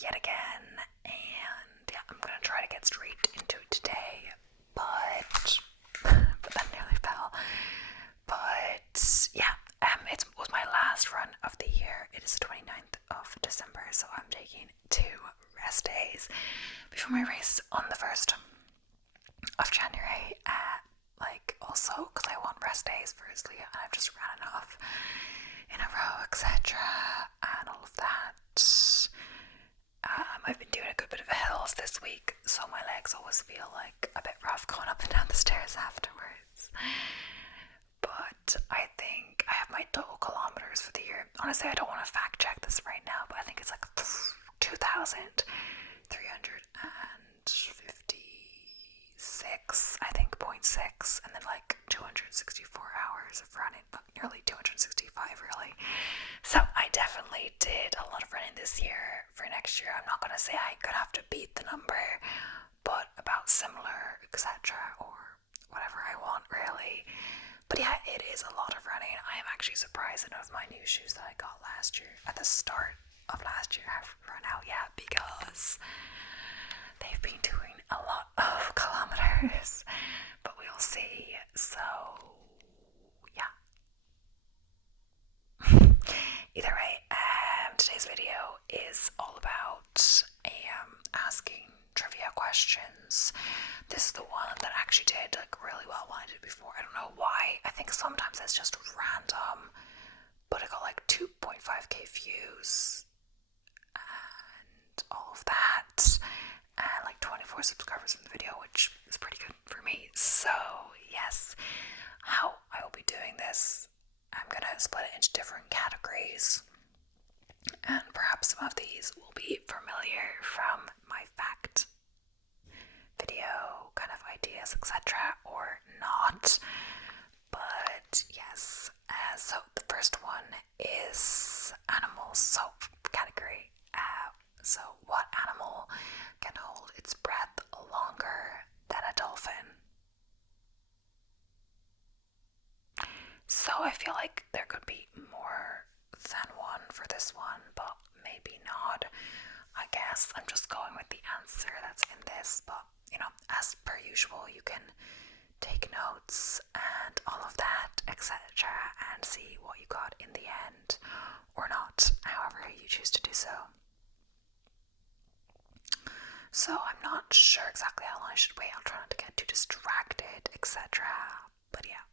yet again, and yeah, I'm gonna try to get straight into it today, but that nearly fell. But yeah, it was my last run of the year. It is the 29th of December, so I'm taking 2 rest days before my race on the 1st of January. Also because I want rest days firstly, and I've just ran enough in a row, etc., and all of that. I've been doing a good bit of hills this week, so my legs always feel like a bit rough going up and down the stairs afterwards. But I think I have my total kilometers for the year. Honestly, I don't want to fact check this right now, but I think it's like 2,356, I think, 0.6, and then like 264 hours of running, nearly 265 really. So I definitely did a lot of running this year. For next year, I'm not going to say I could have to beat the number, but about similar, etc., or whatever I want really. But yeah, it is a lot of running. I am actually surprised that none of my new shoes that I got last year, at the start of last year, have run out yet, because they've been doing a lot of kilometers. But we'll see. So yeah. Either way, today's video is all about asking trivia questions. This is the one that I actually did really well when I did before. I don't know why. I think sometimes it's just random, but I got 2.5k views and all of that, and 24 subscribers in the video, which is pretty good for me. So yes, how I will be doing this, I'm gonna split it into different categories, and perhaps some of these will be familiar from my fact video kind of ideas, etc., or not. But yes, so the first one is animals. So category. So what animal can hold its breath longer than a dolphin? So I feel like there could be more than one for this one, but maybe not. I guess I'm just going with the answer that's in this, but as per usual, you can take notes and all of that, etc., and see what you got in the end, or not, however you choose to do so. So I'm not sure exactly how long I should wait. I'll try not to get too distracted, etc. But yeah.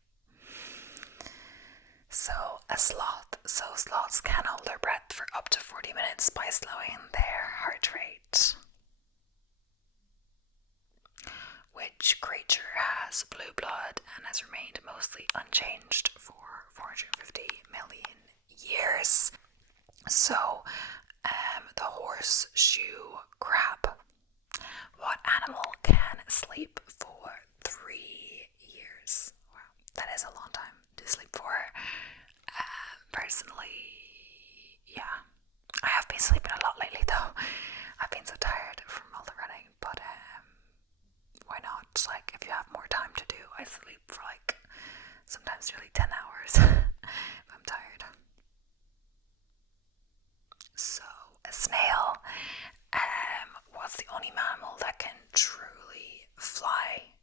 So a sloth. So sloths can hold their breath for up to 40 minutes by slowing their heart rate. Which creature has blue blood and has remained mostly unchanged for 450 million years? So, the horseshoe crab. What animal can sleep for 3 years? Wow, that is a long time to sleep for. Personally, yeah. I have been sleeping a lot lately though. I've been so tired from all the running, but why not? If you have more time to do, I sleep for sometimes nearly 10 hours if I'm tired. So, a snail was the only mammal that can truly fly.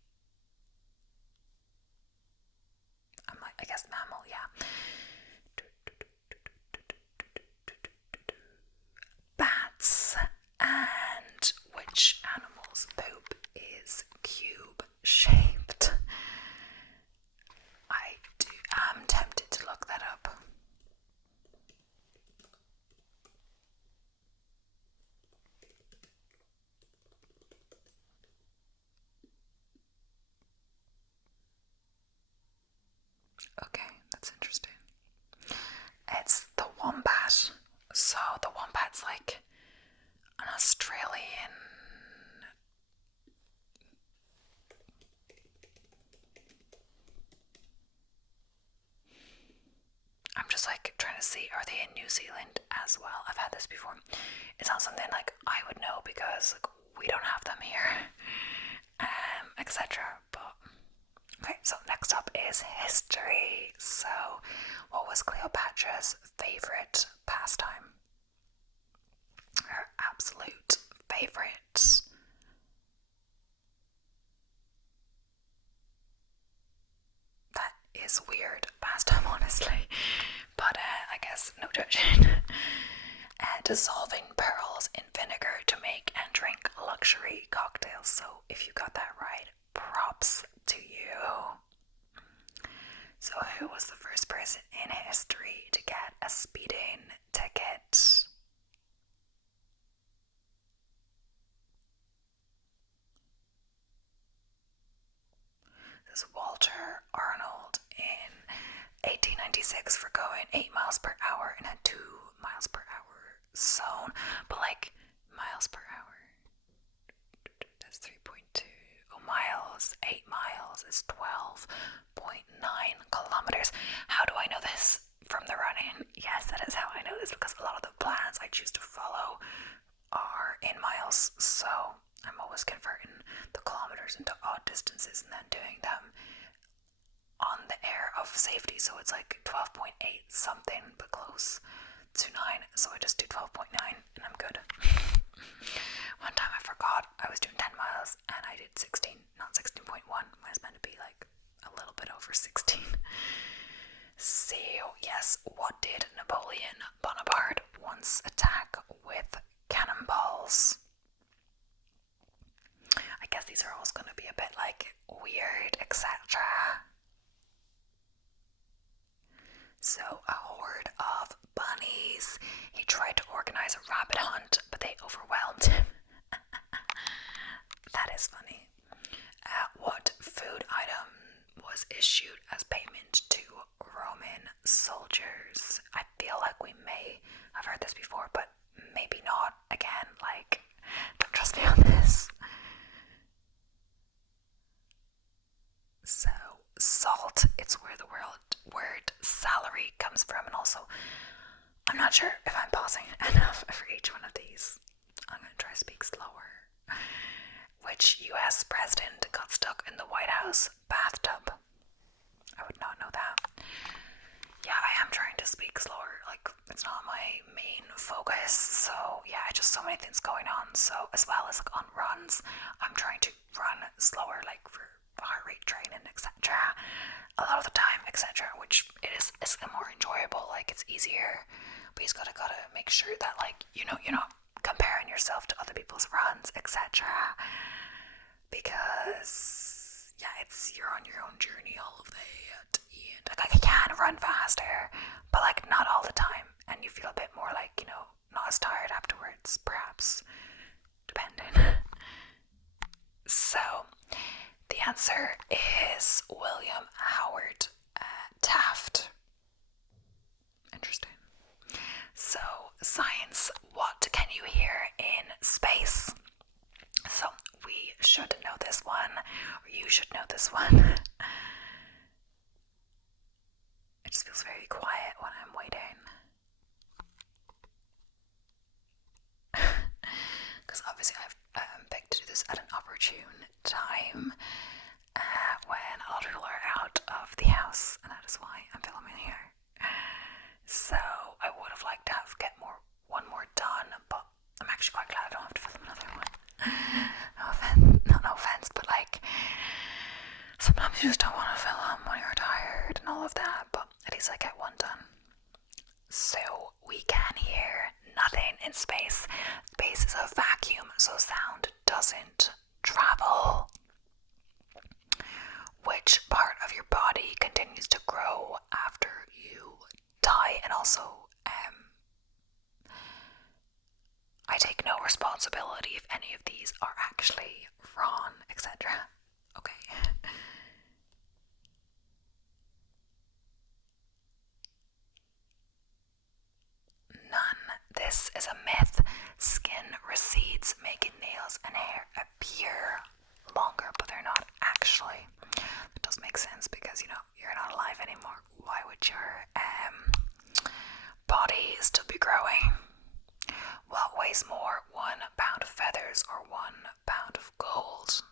I guess mammal, yeah. Bats. And which animal's poop is cube shaped? I'm tempted to look that up. Okay, that's interesting. It's the wombat. So the wombat's an Australian. I'm just trying to see, are they in New Zealand as well? I've had this before. It's not something I would know because we don't have them here, etc. But okay, so next up is history. So what was Cleopatra's favorite pastime? Her absolute favorite. That is weird pastime, honestly. But I guess no judging. Dissolving pearls in vinegar to make and drink luxury cocktails. So if you got that right, props to you. So who was the first person in history to get a speeding ticket? This is Walter Arnold in 1896 for going 8 miles per hour in a 2 miles per hour zone. But like, miles per hour, that's 3.2. Oh, miles, 8 miles is 12.9 kilometers. How do I know this? From the running. Yes, that is how I know this, because a lot of the plans I choose to follow are in miles, so I'm always converting the kilometers into odd distances and then doing them on the air of safety. So it's like 12.8 something, but close to 9, so I just do 12.9 and I'm good. One time I forgot I was doing 10 miles and I did 16, not 16.1. I was meant to be like a little bit over 16. So yes, what did Napoleon Bonaparte once attack with cannonballs? I guess these are always going to be a bit like weird, etc. So, a horde of bunnies. He tried to organize a rabbit hunt, but they overwhelmed him. That is funny. What food item was issued as payment to Roman soldiers? I feel like we may have heard this before, but maybe not. Again, like, don't trust me on this. So, salt, it's where the word salary comes from, and also, I'm not sure if I'm pausing enough for each one of these. I'm going to try to speak slower. Which US president got stuck in the White House bathtub? I would not know that. Yeah, I am trying to speak slower. Like, it's not my main focus. So, yeah, just so many things going on. So, as well as like on runs, I'm trying to run slower, like for heart rate training, etc. A lot of the time, etc. Which it's more enjoyable. Like, it's easier. But you just gotta make sure that, like, you're not comparing yourself to other people's runs, etc. Because yeah, you're on your own journey all of that, and like I can run faster, but like not all the time, and you feel a bit more like, not as tired afterwards, perhaps, depending. So the answer is William Howard Taft. Interesting. So, science, what can you hear in space? So, we should know this one, or you should know this one. It just feels very quiet when I'm waiting. Because obviously I've picked to do this at an opportune time when a lot of people are out of the house, and that is why I'm filming here. So I would have liked to get one more done, but I'm actually quite glad I don't have to film another one. No offense, but like sometimes you just don't want to film when you're tired and all of that, but at least I get one done. So we can hear nothing in space. Space is a vacuum, so sound doesn't travel. Which part of your body continues to grow after you die? And also, I take no responsibility if any of these are actually wrong, etc. Okay. None. This is a myth. Skin recedes, making nails and hair appear longer, but they're not actually. It does make sense because, you're not alive anymore. Why would your body still be growing? What weighs more, 1 pound of feathers or 1 pound of gold?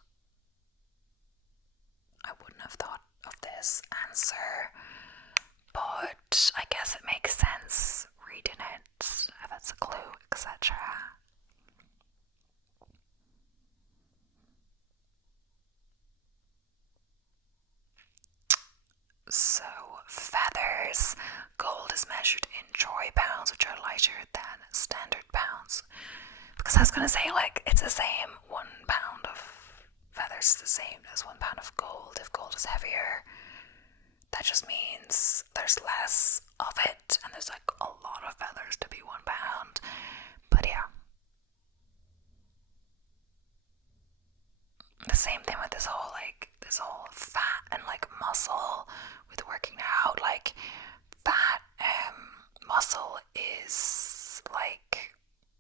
I wouldn't have thought of this answer, but I guess it makes sense reading it, if that's a clue, etc. joy pounds, which are lighter than standard pounds. Because I was gonna say, like, it's the same. 1 pound of feathers is the same as 1 pound of gold. If gold is heavier, that just means there's less of it, and there's like a lot of feathers to be 1 pound. But yeah. The same thing with this whole fat and like muscle with working out. Like fat muscle is like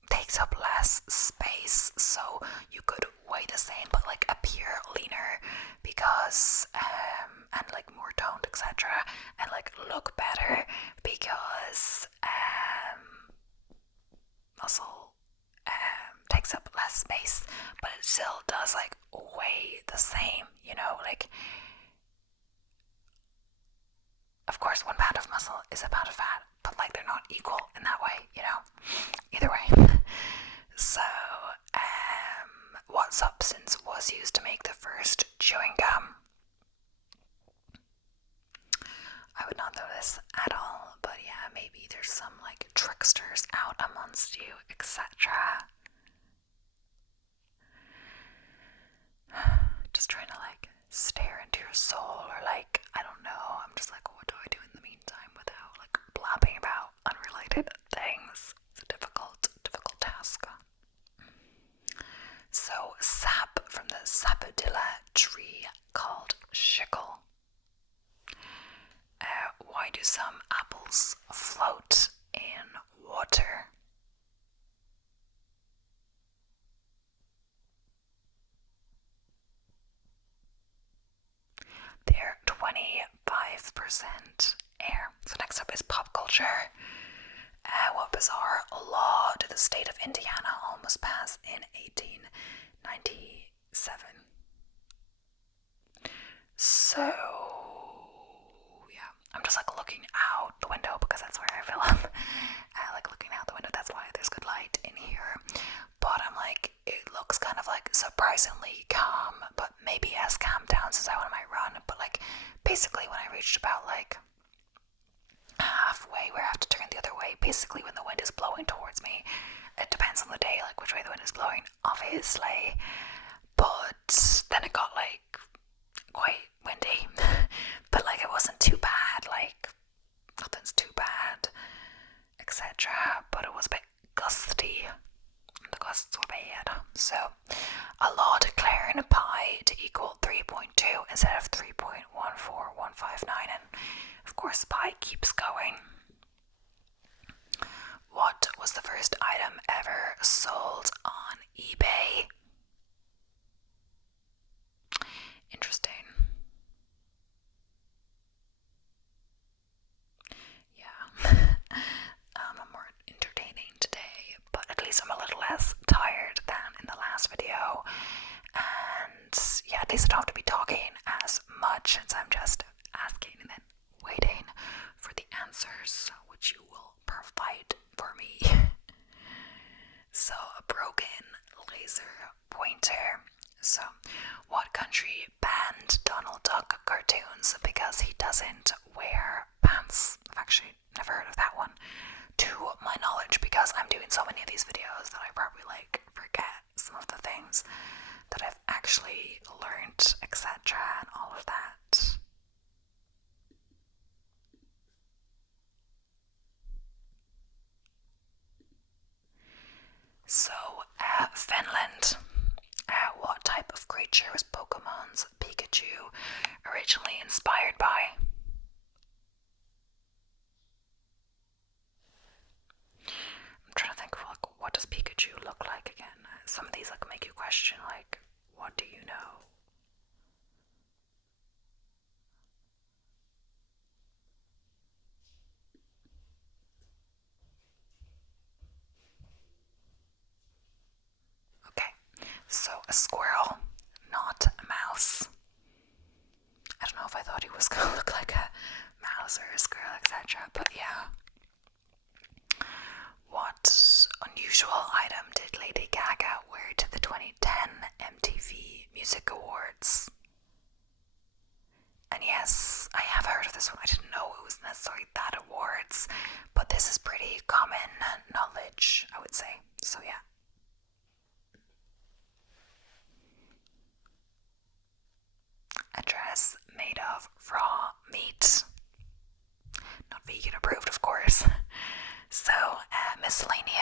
takes up less space, so you could weigh the same but like appear leaner because and like more toned, etc., and like look better because muscle takes up less space, but it still does like weigh the same, you know, like of course 1 pound of muscle is a pound of fat, but like they're not equal in that way, you know, either way. So what substance was used to make the first chewing gum? I would not know this at all, but yeah, maybe there's some like tricksters out amongst you, etc. Just trying to like stare into your soul, or like, I don't know, I'm just like, what do I do in the meantime without like blabbing about unrelated things? It's a difficult task. So sap from the sapodilla tree called shickle. Why do some apples float in water? They're 25% air. So next up is pop culture. What bizarre law did the state of Indiana almost pass in 1897? So, yeah, I'm just like looking out the window because that's where I film. Like looking out the window, that's why there's good light in here. But I'm like, it looks kind of like surprisingly calm, but maybe has calmed down since I went on my run. But like, basically when I reached about like halfway where I have to turn the other way, basically when the wind is blowing towards me, it depends on the day, like which way the wind is blowing, obviously. But then it got like quite windy, but like it wasn't too bad, like nothing's too bad, etc. But it was a bit gusty. The gusts were bad. So a law declaring pi to equal 3.2 instead of 3.14159, and of course pi keeps going. What was the first item ever sold on eBay? Interesting. Yeah. I'm more entertaining today, but at least I'm a little less tired than in the last video. And yeah, at least I don't have to be talking as much since I'm just asking and then waiting for the answers, which you will provide for me. So, a broken laser pointer. So, what country banned Donald Duck cartoons because he doesn't wear pants? I've actually never heard of that one, to my knowledge, because I'm doing so many of these videos that I probably like forget some of the things that I've actually learned, etc., and all of that. So, Finland. What type of creature was Pokemon's Pikachu originally inspired by? I'm trying to think of like, what does Pikachu look like again? Some of these like make you question like, what do you know? Okay, so a squirrel, not a mouse. I don't know if I thought he was gonna look like a mouse or a squirrel, etc., but yeah. What unusual item did Lady Gaga wear to the 2010 MTV Music Awards? And yes, I have heard of this one. I didn't know it was necessarily that awards, but this is pretty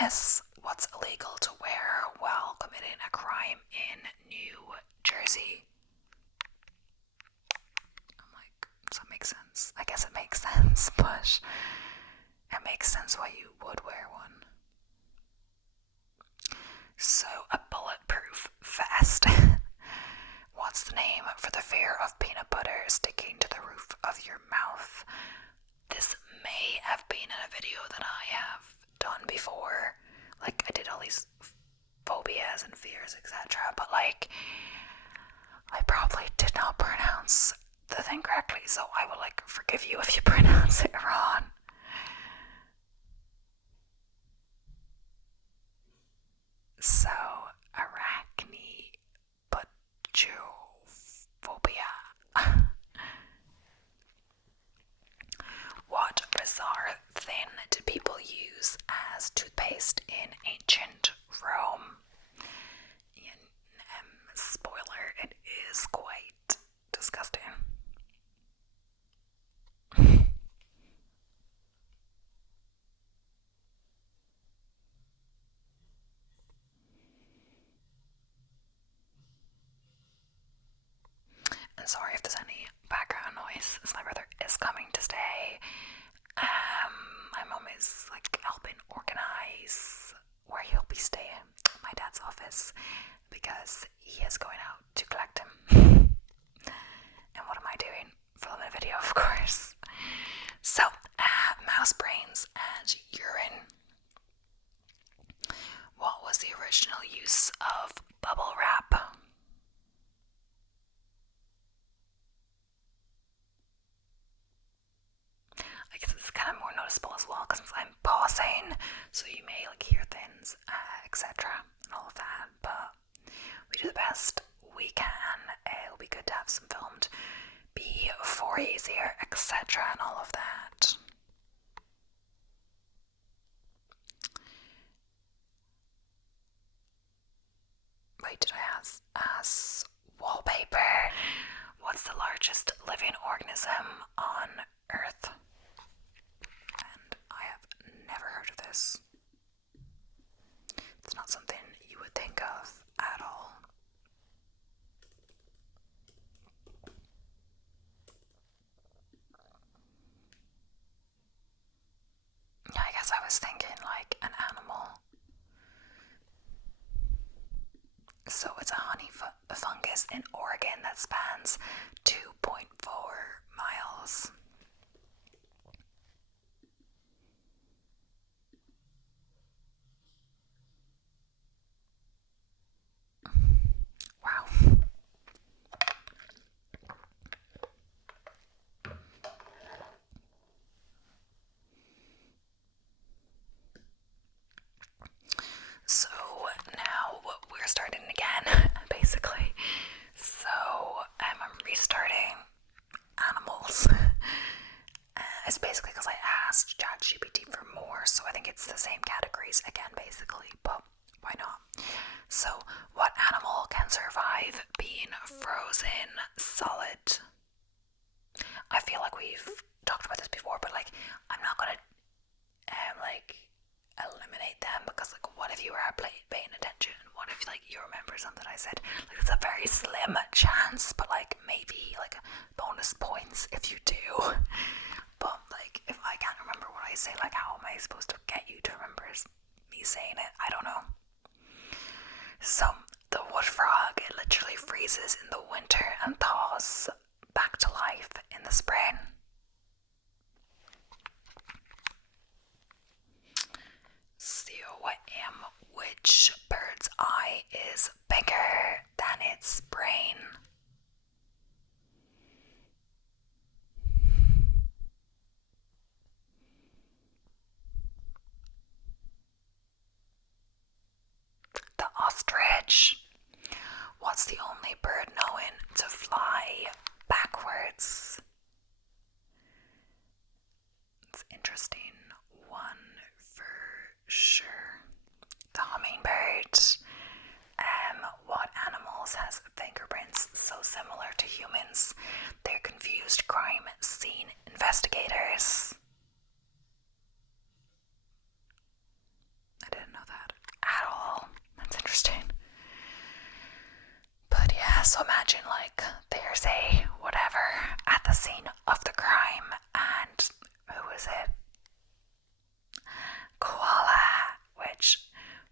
Miscellaneous. What's illegal to wear while committing a crime in New Jersey? I'm like, does that make sense? I guess it makes sense, but it makes sense why you would wear one. So, a bulletproof vest. What's the name for the fear of peanut butter sticking to the roof of your mouth? This may have been in a video that I have done before. Like, I did all these phobias and fears, etc. But, like, I probably did not pronounce the thing correctly, so I will, like, forgive you if you pronounce it wrong. So, arachnophobia. What bizarre thing did people use as toothpaste in ancient Rome? Spoiler, it is quite disgusting. And sorry if there's any background noise, as my brother is coming to stay. My mom is like helping organize where he'll be staying, my dad's office, because he is going out to collect him. And what am I doing? Filming a video, of course. So, mouse brains and urine. What was the original use of bubble wrap? I guess it's kind of more noticeable as well because I'm pausing, so you may like hear things, etc. and all of that. But we do the best we can. It'll be good to have some filmed before easier, etc. and all of that. Wait, did I ask wallpaper? What's the largest living organism on Earth? And I have never heard of this. It's not something you would think of at all. Yeah, I guess I was thinking like an animal. So it's a honey fungus in Oregon that spans 2.4 miles. Wow. So now we're starting again, basically. So I'm restarting animals. It's basically because I asked ChatGPT for more, so I think it's the same categories again, basically, but why not? So, what animal can survive being frozen solid? I feel like we've talked about this before, but like, I'm not gonna like eliminate them because like, what if you were paying attention? What if like you remember something I said? Like, it's a very slim chance, but like maybe like bonus points if you do. But like, if I can't remember what I say, like, how am I supposed to get you to remember me saying it? I don't know. So the wood frog, it literally freezes in the winter and thaws back to life in the spring. So, which bird's eye is bigger than its brain? The ostrich. What's the only bird known to fly backwards? It's interesting one for sure. The hummingbird. What animals has fingerprints so So imagine like there's a whatever at the scene of the crime, and who is it? Koala, which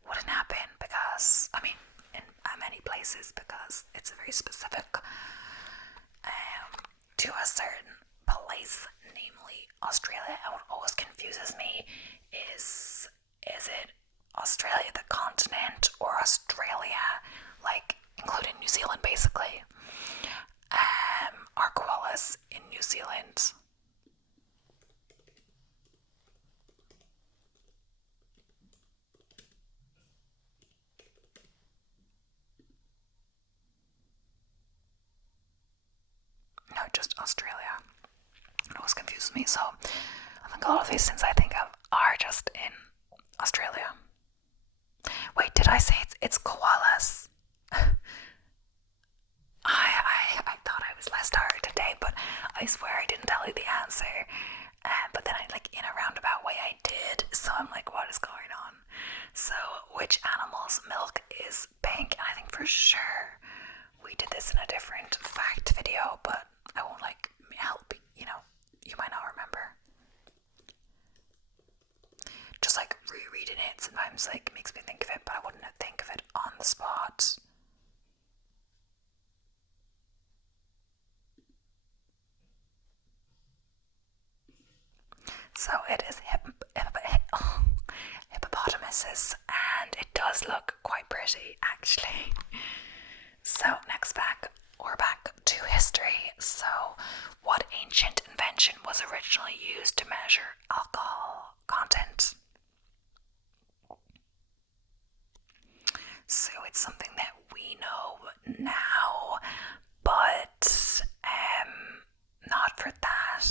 wouldn't happen because, I mean, in many places, because it's a very specific to a certain place, namely Australia. And what always confuses me is it Australia the continent or Australia, like including New Zealand basically? Are koalas in New Zealand? No, just Australia. It always confuses me. So I think a lot of these things I think of are just in Australia. Wait, did I say it's koalas? I thought I was less tired today, but I swear I didn't tell you the answer. But then I, like, in a roundabout way I did, so I'm like, what is going on? So, which animal's milk is pink? And I think for sure we did this in a different fact video, but I won't, like, help, you might not remember. Just, like, rereading it sometimes, like, makes me think of it, but I wouldn't think of it on the spot. So it is hippopotamuses, and it does look quite pretty, actually. So we're back to history. So, what ancient invention was originally used to measure alcohol content? So it's something that we know now, but not for that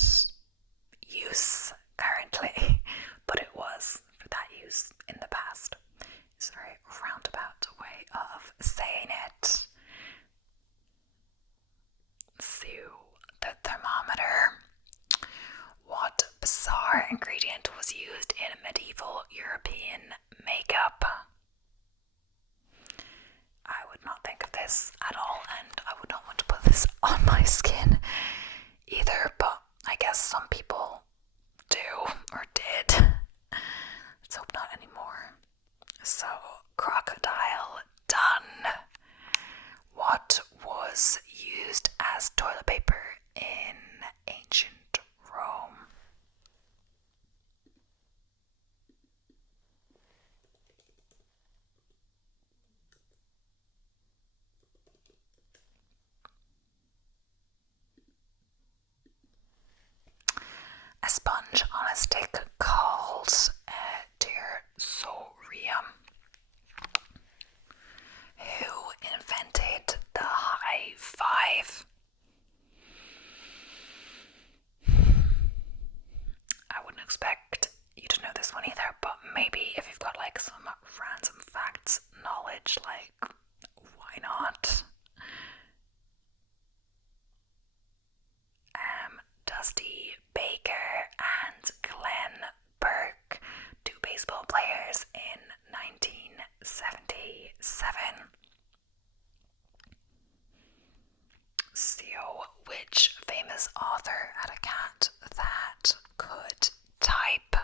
use currently, but it was for that use in the past. It's a very roundabout way of saying it. So, the thermometer. What bizarre ingredient was used in medieval European makeup? I would not think of this at all, and I would not want to put this on my skin either, but I guess some people do or did. Let's hope not anymore. So, crocodile, done. What was used as toilet paper in ancient Rome? A sponge on a stick called Tersorium. Who invented the high five? I wouldn't expect you to know this one either, but maybe if you've got like some random facts knowledge, like, why not? Dusty Baker and Glenn Burke, two baseball players in 1977. So, which famous author had a cat that could type?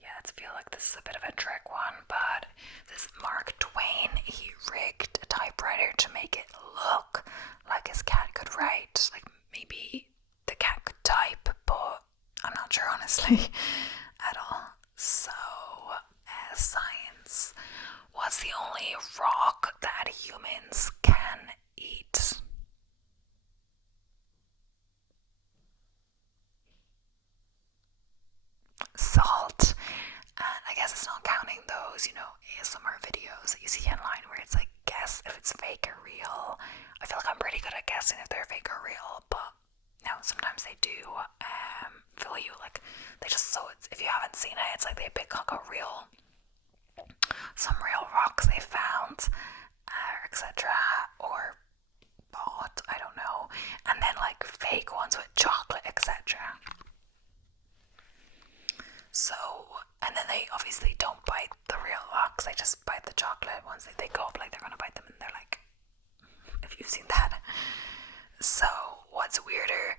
Yeah, I feel like this is a bit of a trick one, but this Mark Twain, he rigged a typewriter to make it look like his cat could write. Like, maybe the cat could type, but I'm not sure, honestly, at all. So, science. What's the only rock that humans can eat? Salt. And I guess it's not counting those, ASMR videos that you see online where it's like, guess if it's fake or real. I feel like I'm pretty good at guessing if they're fake or real, but no, sometimes they do feel you, like, they just, so it's, if you haven't seen it, it's like they pick like some real rocks they found, etc., or bought, I don't know, and then like fake ones with chocolate, etc. obviously don't bite the real rocks, they just bite the chocolate ones. They go up like they're gonna bite them, and they're like, if you've seen that. So, what's weirder?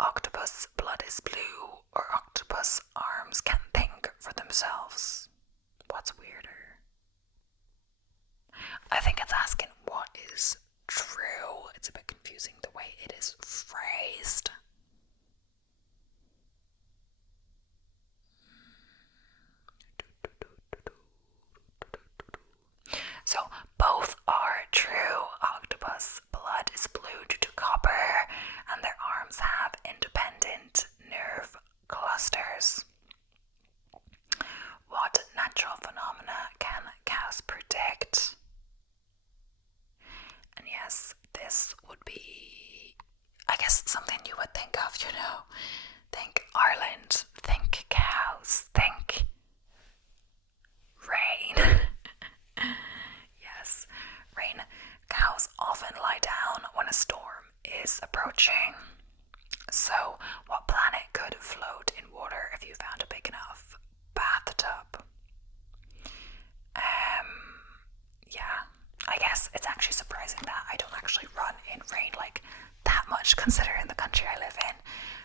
Octopus blood is blue, or octopus arms can think for themselves? What's weirder? I think it's asking what is true. It's a bit confusing the way it is phrased. So both are true. Octopus blood is blue due to copper, and their arms have independent nerve clusters. What natural phenomena can cows predict? And yes, this would be, I guess, something you would think of, Think Ireland, think cows, think rain. Yes, rain. Cows often lie down when a storm is approaching. So, what planet could float in water if you found a big enough bathtub? Yeah, I guess it's actually surprising that I don't actually run in rain like that much, considering the country I live in.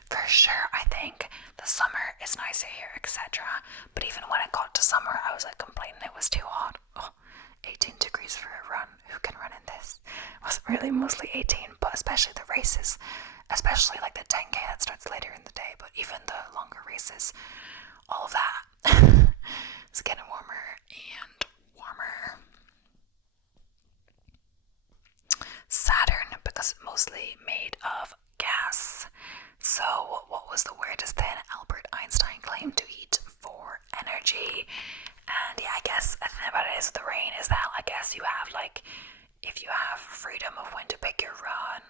For sure, I think the summer is nicer here, etc. But even when it got to summer, I was like complaining it was too hot. 18 degrees for a run. Who can run in this? It was really mostly 18, but especially the races, especially like the 10K that starts later in the day, but even the longer races, all of that. It's getting warmer and warmer. Saturn, because it's mostly made of gas. So, what was the weirdest thing Albert Einstein claimed to eat for energy? And yeah, I guess the thing about it is the rain is that I guess you have like, if you have freedom of when to pick your run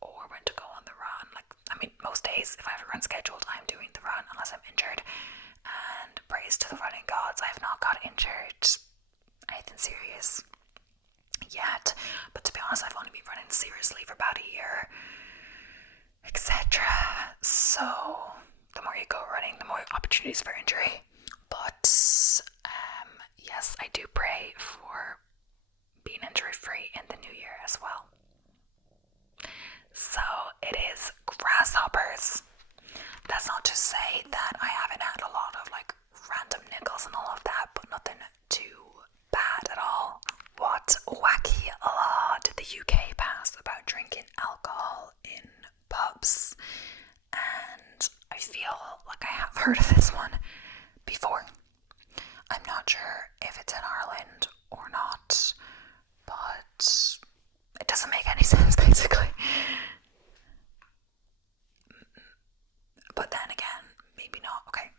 or when to go on the run, like, I mean, most days if I have a run scheduled, I'm doing the run unless I'm injured. And praise to the running gods, I have not got injured, anything serious yet. But to be honest, I've only been running seriously for about a year, etc. So the more you go running, the more opportunities for injury. But yes, I do pray for being injury free in the new year as well. So it is grasshoppers. That's not to say that I haven't had a lot of like random niggles and all of that, but nothing too bad at all. What wacky law did the UK pass about drinking alcohol in pubs? And I feel like I have heard of this one before. I'm not sure if it's in Ireland or not, but it doesn't make any sense basically. But then again, maybe not. Okay,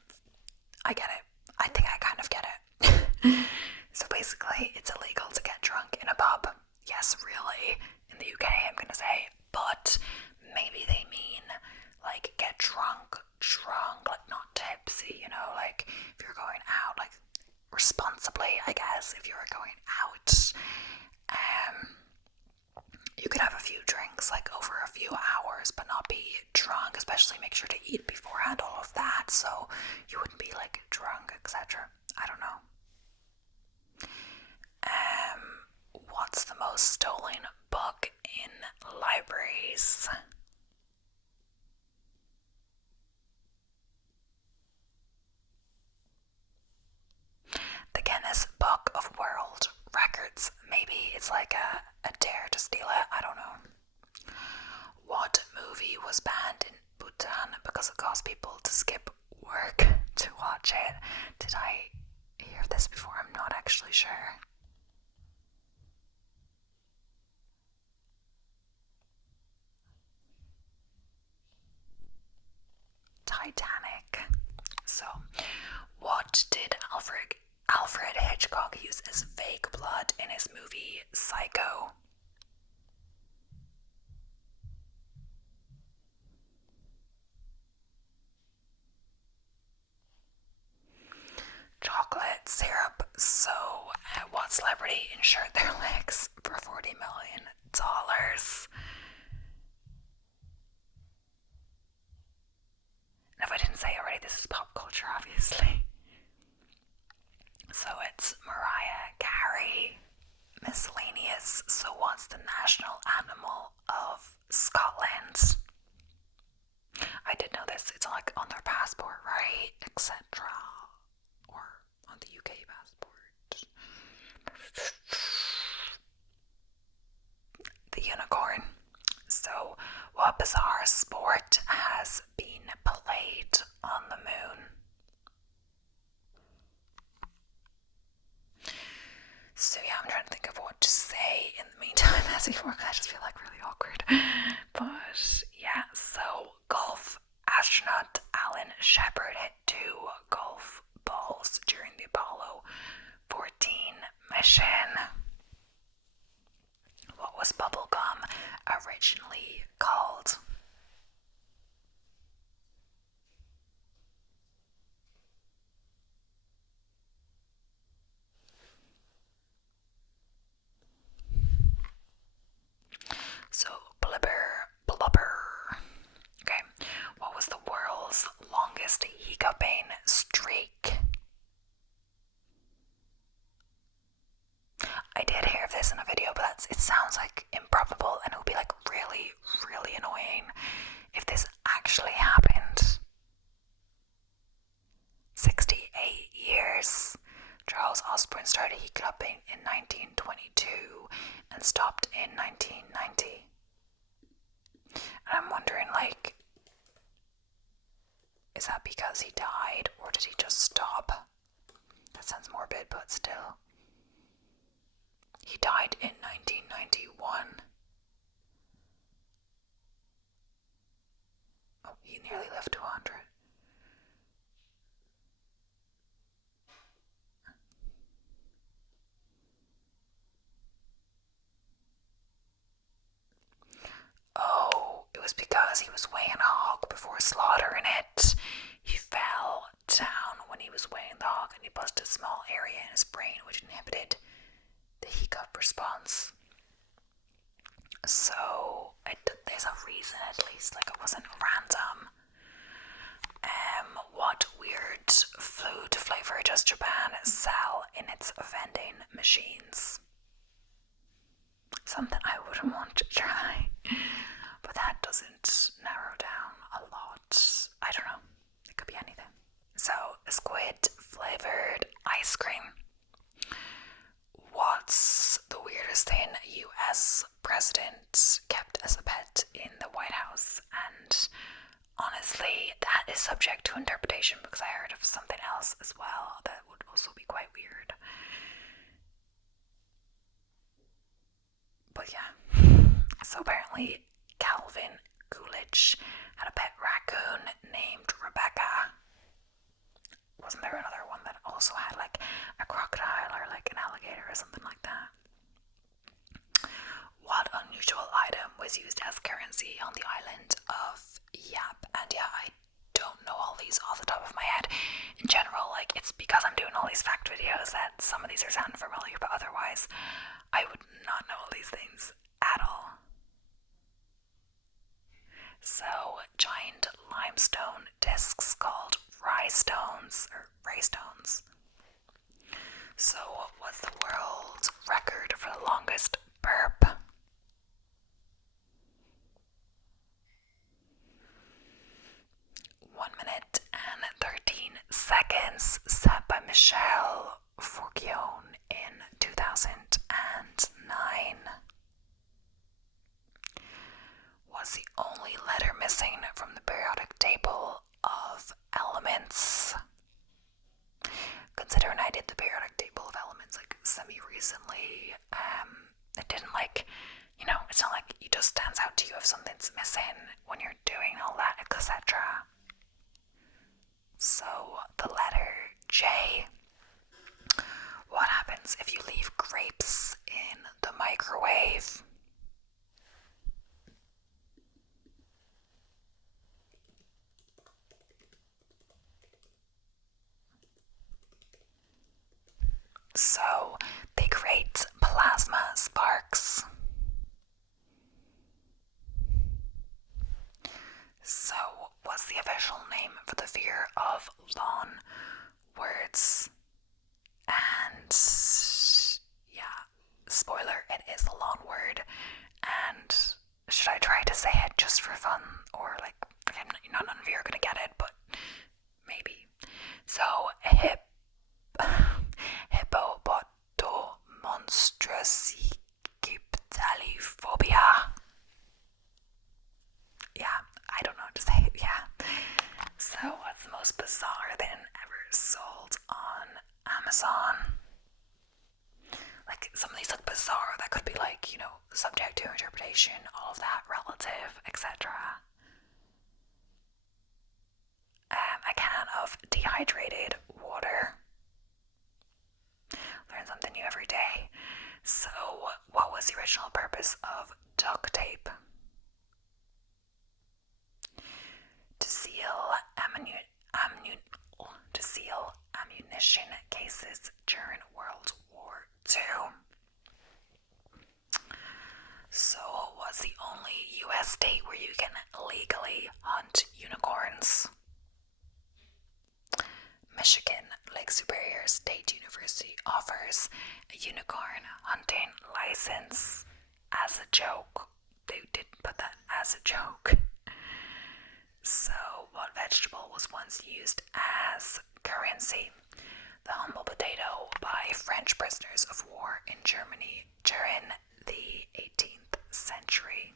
I get it. I think I kind of get it. So basically, it's illegal to get drunk in a pub. Yes, really, in the UK, I'm gonna say. But maybe they mean like get drunk, like not tipsy, like if you're going out, like responsibly, I guess, if you're going out. You could have a few drinks, like over a few hours, but not be drunk, especially make sure to eat beforehand, all of that, so you wouldn't be like drunk, etc. I don't know. What's the most stolen book in libraries? The Guinness Book of World Records. Maybe it's like a dare to steal it. I don't know. What movie was banned in Bhutan because it caused people to skip work to watch it? Did I hear this before? I'm not actually sure. Titanic. So, what did Alfred Hitchcock use as fake blood in his movie Psycho? Chocolate syrup. So, what celebrity insured their legs for $40 million? And if I didn't say already, this is pop culture, obviously. etc. Or on the UK passport. The unicorn. So, what bizarre sport has been played on the moon? So yeah, I'm trying to think of what to say in the meantime as we work. I just feel like really awkward. But yeah, so golf astronaut Alan Shepard hit 2 golf balls during the Apollo 14 mission. What was bubblegum originally called? So, blubber. Okay, what was the world's longest hiccuping streak? I did hear of this in a video, but it sounds like improbable, and it would be like really, really annoying if this actually happened. 68 years. Charles Osborne started hiccuping in 1922 and stopped in 1990. And I'm wondering, like, is that because he died, or did he just stop? That sounds morbid, but still. He died in 1991. Oh, he nearly lived to 100. Oh, it was because he was weighing a hog before slaughtering it. He fell down when he was weighing the hog and he buzzed a small area in his brain which inhibited the hiccup response. So, there's a reason at least, like it wasn't random. What weird food flavor does Japan sell in its vending machines? Something I wouldn't want to try, but that doesn't narrow down a lot. I don't know, it could be anything. So, squid flavored ice cream. What's the weirdest thing a US president kept as a pet in the White House? And honestly, that is subject to interpretation because I heard of something else as well that would also be quite weird. But yeah, so apparently Calvin Coolidge had a pet raccoon named Rebecca. Wasn't there another one that also had like a crocodile or like an alligator or something like that? What unusual item was used as currency on the island of Yap? And yeah, I don't know all these off the top of my head. In general, like, it's because I'm doing all these fact videos that some of these are sounding familiar, but otherwise I would not know all these things at all. So, giant limestone discs called rhinestones, or raystones. So, what's the world record for the longest burp? One minute and 13 seconds, set by Michelle Fourquion in 2009. Was the only letter missing from the periodic table of elements. Considering I did the periodic table of elements like semi-recently, it didn't it's not like it just stands out to you if something's missing when you're doing all that, etc. So, the letter J. What happens if you leave grapes in the microwave? So, they create plasma sparks. So, what's the official name for the fear of lawn words? And yeah, spoiler, it is a long word. And should I try to say it just for fun? Or like, none of you are gonna get it, but maybe. most bizarre thing ever sold on Amazon? Like, some of these look bizarre. That could be like, subject to interpretation, all of that, relative, etc. A can of dehydrated water. Learn something new every day. So, what was the original purpose of duct tape? To seal ammunition cases during World War II. So, what's the only US state where you can legally hunt unicorns? Michigan Lake Superior State University offers a unicorn hunting license as a joke. They did put that as a joke. So, what vegetable was once used as currency? The humble potato by French prisoners of war in Germany during the 18th century.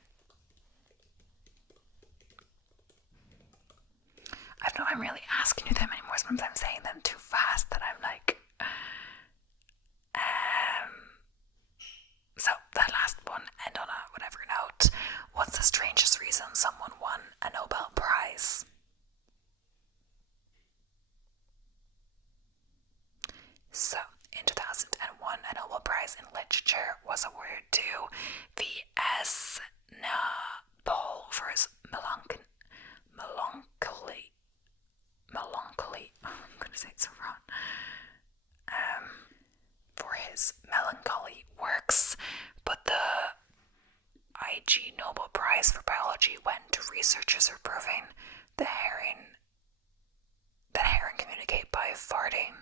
I don't know, I'm really asking you them anymore. Sometimes I'm saying them too fast that I'm like, so that last one, end on a whatever note. What's the strangest reason someone won a Nobel Prize? So, in 2001, a Nobel Prize in Literature was awarded to V.S. Naipaul for his melancholy. I'm going to say it so wrong. For his melancholy works, but the Ig Nobel Prize for Biology went to researchers who are proving that herring communicate by farting.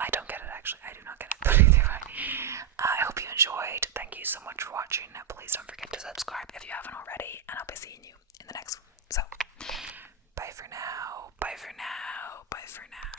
I don't get it, actually. I do not get it, but either way. I hope you enjoyed. Thank you so much for watching. Please don't forget to subscribe if you haven't already, and I'll be seeing you in the next one. So, bye for now. Bye for now. Bye for now.